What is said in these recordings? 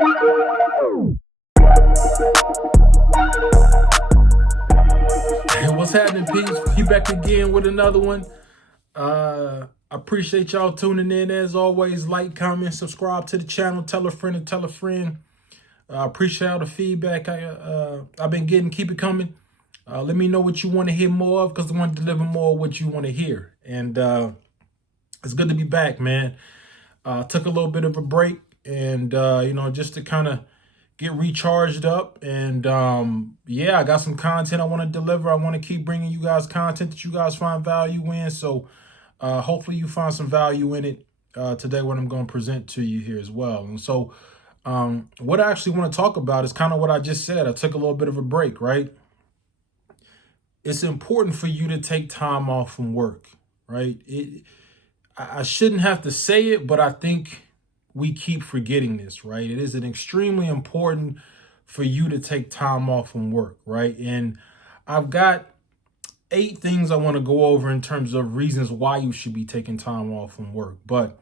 Hey, what's happening, peeps? He back again with another one. I appreciate y'all tuning in. As always, like, comment, subscribe to the channel, tell a friend and tell a friend. I appreciate all the feedback I've been getting. Keep it coming. Let me know what you want to hear more of, because I want to deliver more of what you want to hear. And it's good to be back, man. Took a little bit of a break, and just to kind of get recharged up. And yeah, I got some content I want to deliver. I want to keep bringing you guys content that you guys find value in. So hopefully you find some value in it today, what I'm going to present to you here as well. And so what I actually want to talk about is kind of what I just said. I took a little bit of a break, right? It's important for you to take time off from work, right? I shouldn't have to say it, but I think we keep forgetting this, right? It is an extremely important for you to take time off from work, right? And I've got 8 things I want to go over in terms of reasons why you should be taking time off from work. But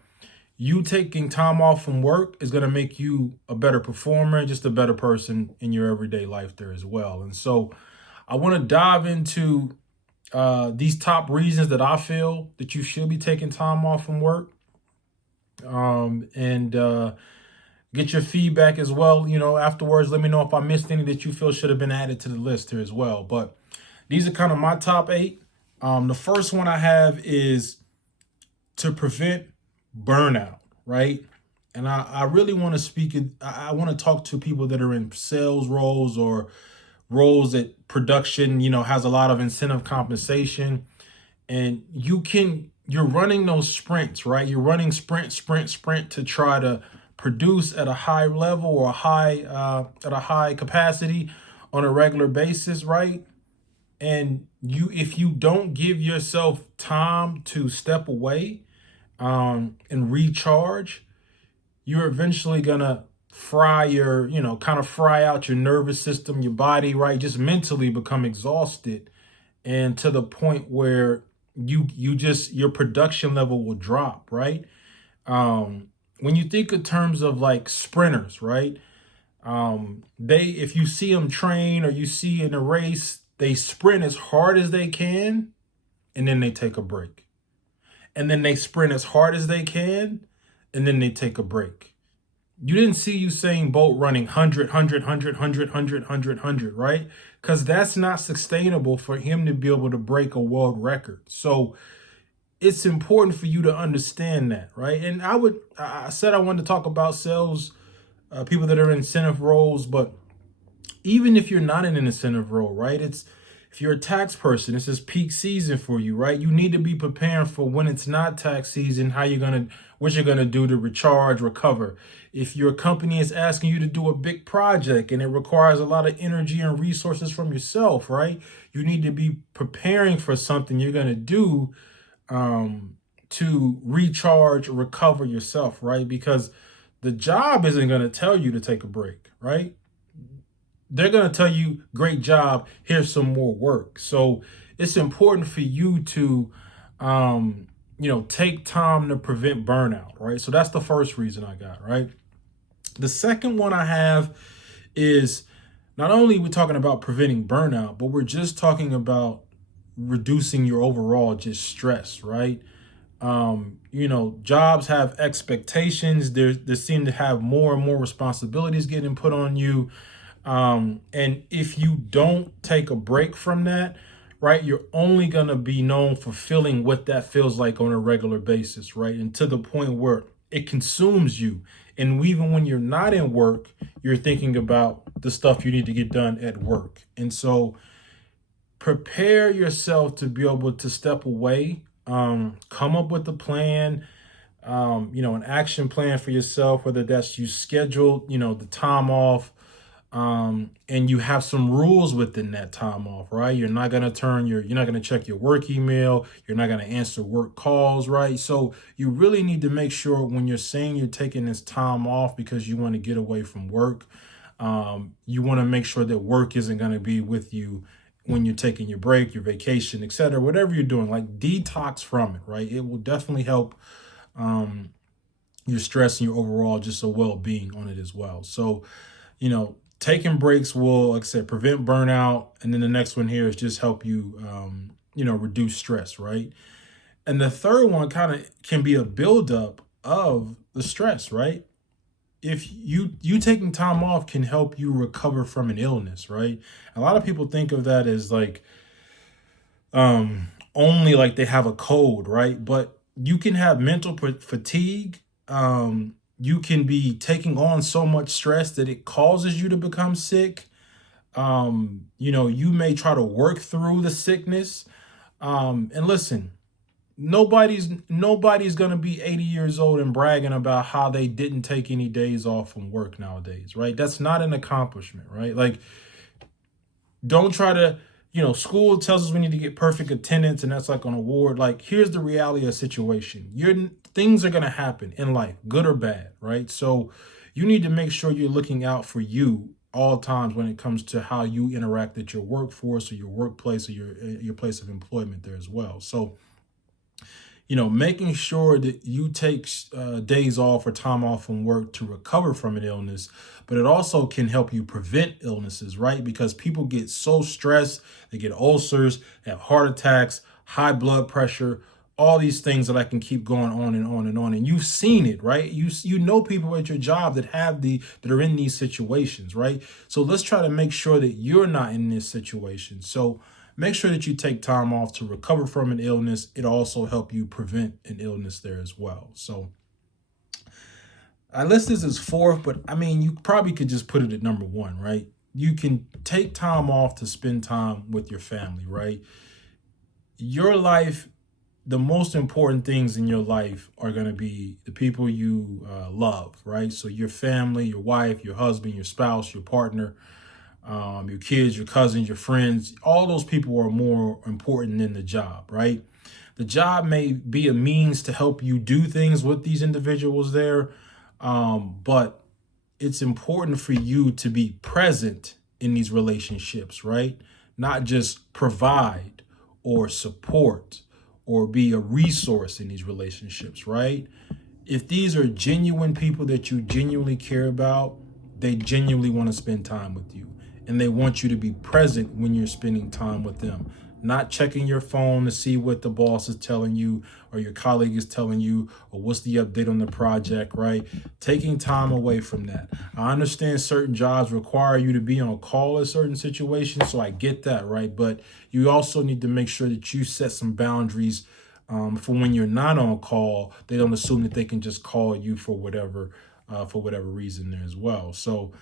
you taking time off from work is going to make you a better performer, just a better person in your everyday life there as well. And so I want to dive into these top reasons that I feel that you should be taking time off from work, and get your feedback as well. Afterwards, let me know if I missed any that you feel should have been added to the list here as well. But these are kind of my top 8. The first one I have is to prevent burnout, right? And I really want to speak it. I want to talk to people that are in sales roles or roles that production, has a lot of incentive compensation. And you're running those sprints, right? You're running sprint to try to produce at a high level or at a high capacity on a regular basis, right? And if you don't give yourself time to step away and recharge, you're eventually gonna fry out your nervous system, your body, right? Just mentally become exhausted, and to the point where your production level will drop, right? When you think in terms of like sprinters, right? If you see them train or you see in a race, they sprint as hard as they can, and then they take a break. And then they sprint as hard as they can, and then they take a break. You didn't see Usain Bolt running 100, right? Because that's not sustainable for him to be able to break a world record. So it's important for you to understand that, right? And I said I wanted to talk about sales, people that are in incentive roles, but even if you're not in an incentive role, right? If you're a tax person, this is peak season for you, right? You need to be preparing for when it's not tax season, what you're gonna do to recharge, recover. If your company is asking you to do a big project and it requires a lot of energy and resources from yourself, right? You need to be preparing for something you're gonna do to recharge, recover yourself, right? Because the job isn't gonna tell you to take a break, right? They're going to tell you, great job, here's some more work. So it's important for you to, take time to prevent burnout, right? So that's the first reason I got, right? The second one I have is not only we're talking about preventing burnout, but we're just talking about reducing your overall just stress, right? Jobs have expectations. They seem to have more and more responsibilities getting put on you. And if you don't take a break from that, right, you're only going to be known for feeling what that feels like on a regular basis, right? And to the point where it consumes you. And even when you're not in work, you're thinking about the stuff you need to get done at work. And so prepare yourself to be able to step away, come up with a plan, an action plan for yourself, whether that's you schedule, the time off, and you have some rules within that time off, right? You're not going to check your work email. You're not going to answer work calls, right? So you really need to make sure when you're saying you're taking this time off because you want to get away from work, you want to make sure that work isn't going to be with you when you're taking your break, your vacation, etc., whatever you're doing, like detox from it, right? It will definitely help your stress and your overall just a well-being on it as well. So, taking breaks will, like I said, prevent burnout. And then the next one here is just help you, reduce stress, right? And the third one kind of can be a buildup of the stress, right? If you taking time off can help you recover from an illness, right? A lot of people think of that as like only like they have a cold, right? But you can have mental fatigue. You can be taking on so much stress that it causes you to become sick. You may try to work through the sickness. And listen, nobody's gonna be 80 years old and bragging about how they didn't take any days off from work nowadays, right? That's not an accomplishment, right? Like, don't try to, school tells us we need to get perfect attendance and that's like an award. Like, here's the reality of the situation. Things are gonna happen in life, good or bad, right? So you need to make sure you're looking out for you all times when it comes to how you interact at your workforce or your workplace or your place of employment there as well. So making sure that you take days off or time off from work to recover from an illness, but it also can help you prevent illnesses, right? Because people get so stressed, they get ulcers, have heart attacks, high blood pressure, all these things that I can keep going on and on and on. And you've seen it, right? You know people at your job that that are in these situations, right? So let's try to make sure that you're not in this situation. So make sure that you take time off to recover from an illness. It also help you prevent an illness there as well. So I list this as fourth, but I mean, you probably could just put it at number one, right? You can take time off to spend time with your family, right? Your life, the most important things in your life are going to be the people you love, right? So your family, your wife, your husband, your spouse, your partner, your kids, your cousins, your friends, all those people are more important than the job, right? The job may be a means to help you do things with these individuals there, but it's important for you to be present in these relationships, right? Not just provide or support or be a resource in these relationships, right? If these are genuine people that you genuinely care about, they genuinely want to spend time with you. And they want you to be present when you're spending time with them. Not checking your phone to see what the boss is telling you or your colleague is telling you or what's the update on the project, right? Taking time away from that. I understand certain jobs require you to be on call in certain situations, so I get that, right? But you also need to make sure that you set some boundaries for when you're not on call. They don't assume that they can just call you for whatever reason there as well. So,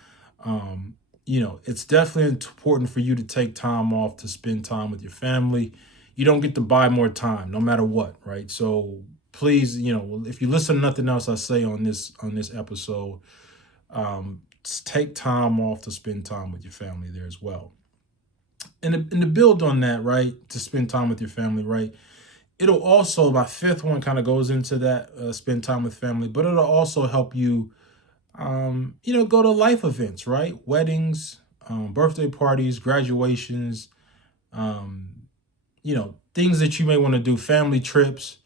it's definitely important for you to take time off to spend time with your family. You don't get to buy more time, no matter what, right? So please, if you listen to nothing else I say on this episode, take time off to spend time with your family there as well. And to build on that, right, to spend time with your family, right, it'll also, my fifth one kind of goes into that, spend time with family, but it'll also help you go to life events, right? Weddings, birthday parties, graduations, things that you may want to do, family trips,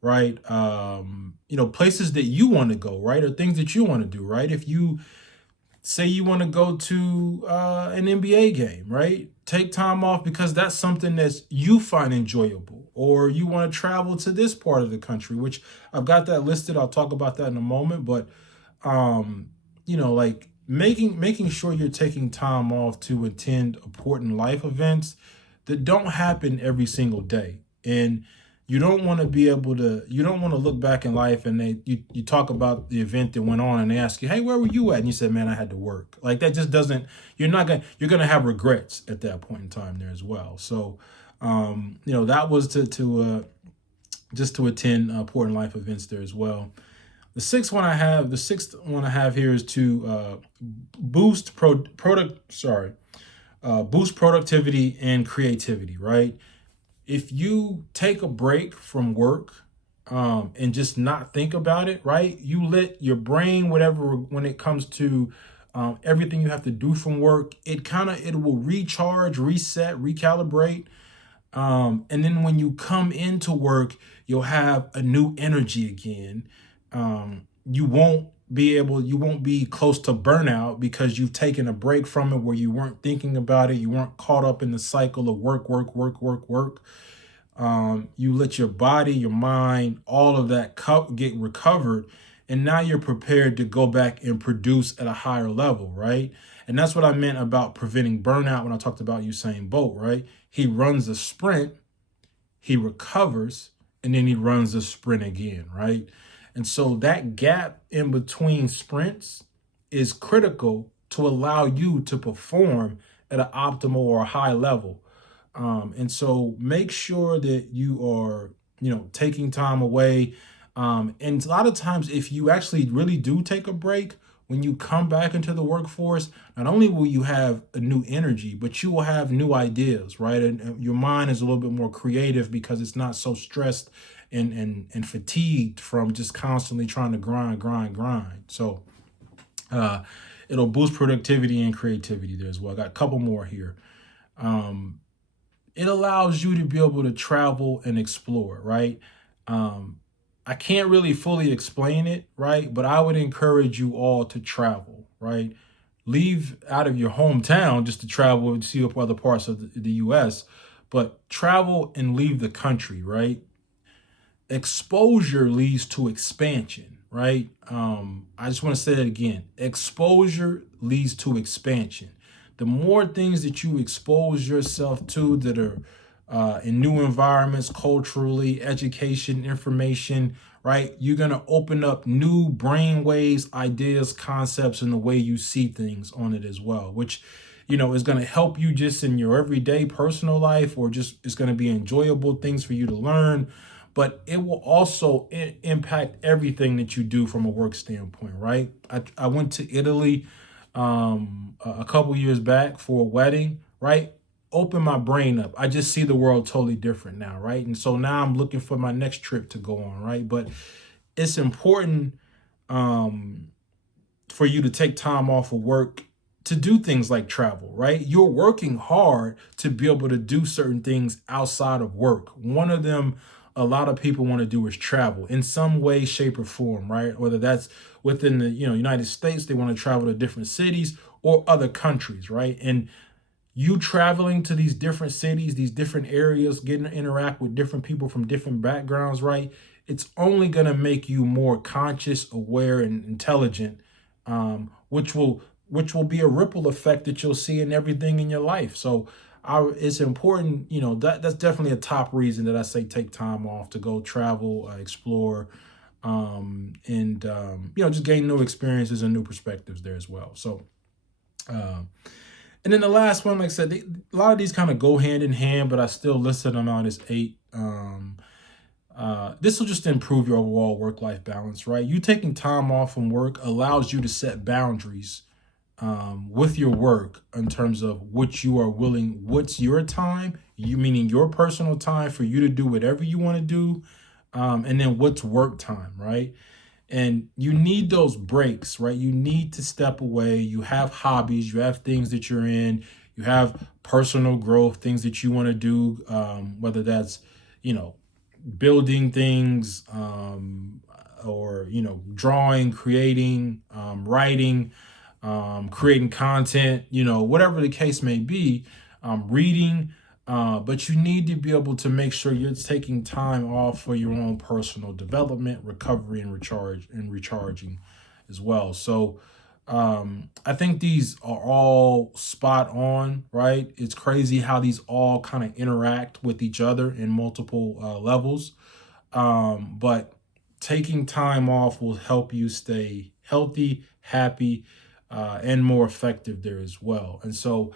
right? Places that you want to go, right? Or things that you want to do, right? If you say you want to go to an NBA game, right? Take time off because that's something that you find enjoyable, or you want to travel to this part of the country, which I've got that listed. I'll talk about that in a moment, but like making sure you're taking time off to attend important life events that don't happen every single day. And you don't want to look back in life and you talk about the event that went on and they ask you, hey, where were you at? And you said, man, I had to work. Like, that just doesn't, you're going to have regrets at that point in time there as well. So, that was to just to attend important life events there as well. The sixth one I have here is to boost productivity and creativity, right? If you take a break from work and just not think about it, right? You let your brain, whatever, when it comes to everything you have to do from work, it will recharge, reset, recalibrate. And then when you come into work, you'll have a new energy again. you won't be close to burnout because you've taken a break from it where you weren't thinking about it. You weren't caught up in the cycle of work, work, work, work, work. You let your body, your mind, all of that get recovered. And now you're prepared to go back and produce at a higher level, right? And that's what I meant about preventing burnout when I talked about Usain Bolt, right? He runs a sprint, he recovers, and then he runs the sprint again, right? And so that gap in between sprints is critical to allow you to perform at an optimal or a high level. And so make sure that you are, taking time away. And a lot of times, if you actually really do take a break, when you come back into the workforce, not only will you have a new energy, but you will have new ideas, right? And your mind is a little bit more creative because it's not so stressed and fatigued from just constantly trying to grind. So it'll boost productivity and creativity there as well. I got a couple more here. It allows you to be able to travel and explore, right? I can't really fully explain it, right? But I would encourage you all to travel, right? Leave out of your hometown just to travel and see other parts of the US, but travel and leave the country, right? Exposure leads to expansion, right? I just want to say that again. Exposure leads to expansion. The more things that you expose yourself to that are in new environments, culturally, education, information, right? You're going to open up new brain waves, ideas, concepts, and the way you see things on it as well, which, is going to help you just in your everyday personal life, or just it's going to be enjoyable things for you to learn. But it will also impact everything that you do from a work standpoint, right? I went to Italy a couple years back for a wedding, right? Open my brain up. I just see the world totally different now, right? And so now I'm looking for my next trip to go on, right? But it's important for you to take time off of work to do things like travel, right? You're working hard to be able to do certain things outside of work. One of them a lot of people want to do is travel in some way, shape, or form, right? Whether that's within the United States, they want to travel to different cities, or other countries, right? And you traveling to these different cities, these different areas, getting to interact with different people from different backgrounds, right? It's only going to make you more conscious, aware, and intelligent, which will be a ripple effect that you'll see in everything in your life. So it's important, that's definitely a top reason that I say take time off to go travel, explore, and just gain new experiences and new perspectives there as well. So, and then the last one, like I said, a lot of these kind of go hand in hand, but I still listed them on as 8. This will just improve your overall work-life balance, right? You taking time off from work allows you to set boundaries with your work in terms of what you are willing, what's your time, you meaning your personal time for you to do whatever you want to do, and then what's work time, right? And you need those breaks, right? You need to step away. You have hobbies, you have things that you're in, you have personal growth, things that you want to do, whether that's, building things, or, drawing, creating, writing, creating content, whatever the case may be, reading, but you need to be able to make sure you're taking time off for your own personal development, recovery, and recharging as well. So I think these are all spot on, right? It's crazy how these all kind of interact with each other in multiple levels. But taking time off will help you stay healthy, happy, and more effective there as well. And so,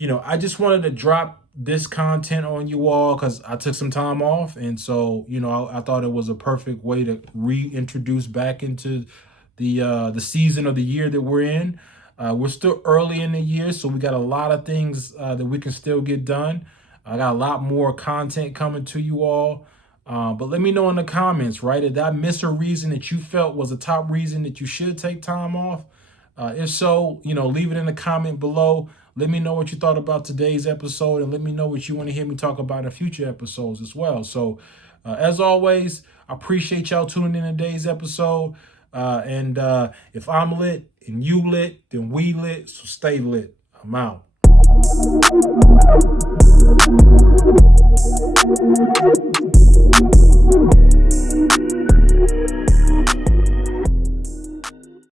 I just wanted to drop this content on you all because I took some time off. And so, I thought it was a perfect way to reintroduce back into the season of the year that we're in. We're still early in the year, so we got a lot of things that we can still get done. I got a lot more content coming to you all. But let me know in the comments, right? Did I miss a reason that you felt was a top reason that you should take time off? If so, leave it in the comment below. Let me know what you thought about today's episode, and let me know what you want to hear me talk about in future episodes as well. So, as always, I appreciate y'all tuning in today's episode. And if I'm lit and you lit, then we lit. So stay lit. I'm out.